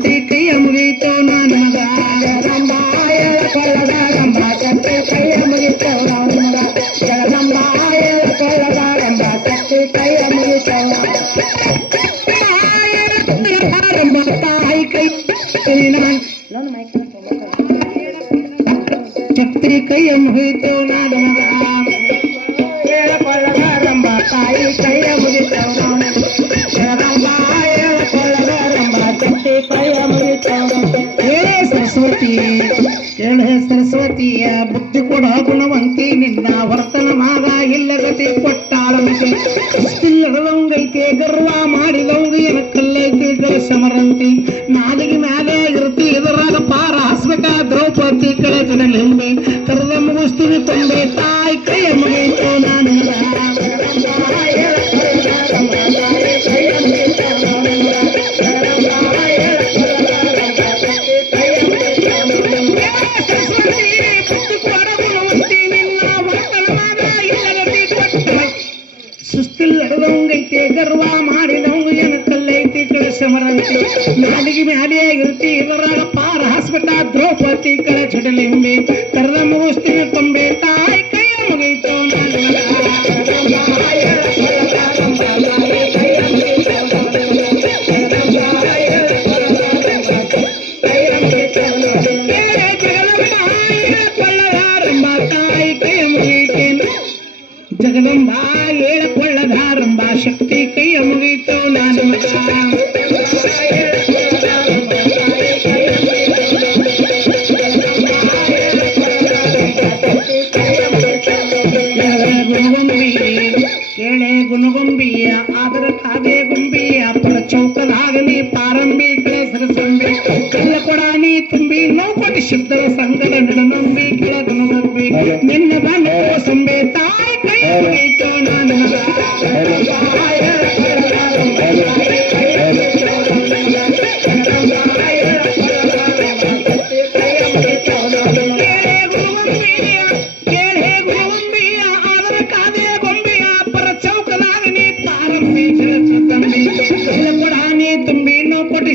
ಶಕ್ತಿ ಕೈಯ ಮುಗಿತೋ ನಾನು ಮಗ ಜಗದಂಬ ಹೇಳಿಕೊಳ್ಳದ ರಂಭ ಶಕ್ತಿ ಕೈಯ ಮುಗಿತವ ಮಗ ಜಗದಂಬ ಹೇಳಿಕೊಳ್ಳದ ರಂಭ ಶಕ್ತಿ ಕೈಯ ಮುಗಿತವ ತಾಯಿ ಕೈ ಶಕ್ತಿ ಕೈಯ ಮುಗಿತೋ ನಾನು ಮಗ ಹೇಳಿಕೊಳ್ಳದ ರಂಭ ತಾಯಿ ಕೈಯ ಮುಗಿತವ ಜಗದಂಬ ಹೇಳಿಕೊಳ್ಳದ ರಂಭ ಶಕ್ತಿ ಕೈಯ ಮುಗಿತವ ಹೇಳೇ ಸರಸ್ವತಿ ಹೇಳೇ ಸರಸ್ವತಿಯ ಬುದ್ಧಿ ಕೊಡ ಗುಣವಂತಿ ನಿನ್ನ ವರ್ತನ ಮಾಗ ಇಲ್ಲ ಗತಿ ಕೊಟ್ಟಾಳಂತೆ ಇಷ್ಟಿಲ್ಲದವಂಗೈತೆ ಗರ್ವ ಮಾಡಿದವಂಗ ಏನ ಕಲ್ಲೈತಿ ಸಮರಂತಿ ನಾಲಿಗೆ ಮ್ಯಾಲೆ ಇರ್ತಿ ಇದರಾಗ ಪಾರ ಹಾಸ್ಬೇಕ ದ್ರೌಪದಿ ಕಳೆ ಜನಲಿಂಬೆ ಕರೆದ ಮುಗಿಸ್ತೀವಿ ತಂದೆ ತಾಯಿ ಕೈಯ ಮುಗಿತು ನಾನು ಸುಸ್ತಿಲ್ಲದವಂಗೈತೆ ಗರ್ವ ಮಾಡಿದವಂಗ ಏನ ಕಲ್ಲೈತಿ ಕಳೆ ಸಮರಂತಿ ನಾಲಿಗೆ ಮ್ಯಾಲೆ ಇರ್ತಿ ಇದರಾಗ ಪಾರ ಹಾಸ್ಬೇಕ ದ್ರೌಪದಿ ಕಳೆ ಚಡಲಿಂಬೆ ಕರೆದ ಮುಗಿಸ್ತೀವಿ ತಂದೆ ತಾಯಿ ಕೈಯ ಮುಗಿತು ನಾನು ಜಗದಂಬ ಹೇಳಿಕೊಳ್ಳದಾರಂಬ ಶಕ್ತಿ ಕೈಯ ಮುಗಿತು ನಾನು ಕೇಳೆ ಗುಣಗೊಂಬಿಯ ಆದರ ಕಾಗೆ ಗುಂಬಿಯ ಪರ ಚೌಕದಾಗಲಿ ಪಾರಂಬಿ ಕಳೆ ಸರಸಂಬಿ ಕಲ್ಲ ಕೊಡಾನಿ ತುಂಬಿ ನೌಕಟಿ ಶುದ್ಧರ ಸಂಗಡ ನಡನಂಬಿ ಕೆಳ ಗುಣಗೊಂಬಿ ನಿನ್ನ ಬಣ್ಣ ಸಂಬೆ ತಾಯಿ ಕೈ ಮುಗಿತು ನಾನು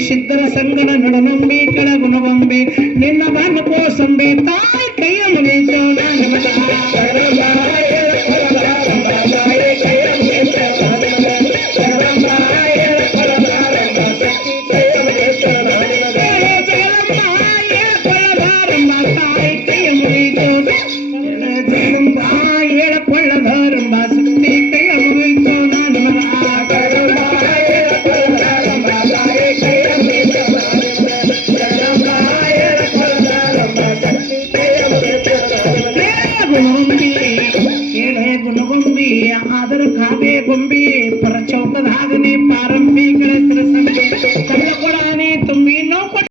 ಸಿದ್ಧರ ಸಂಗನ ನಡನಂಬಿ ಕೆಳ ಗುಣಗೊಂಬೆ ನಿನ್ನ ಬಣ್ಣ ಕೋಸಂಬೆ ತಾಯಿ ಕೈಯ ಮುಗಿತು ನಾನು ಹೇಳಿಕೊಳ್ಳದಾರಂಬ ಶಕ್ತಿ ಕೈಯ ಮುಗಿತು ನಾನು ಗುಣಗೊಂಬಿ ಆದರ ಕಾಗೆ ಗೊಂಬಿ ಪರ ಚೌಕದಾಗ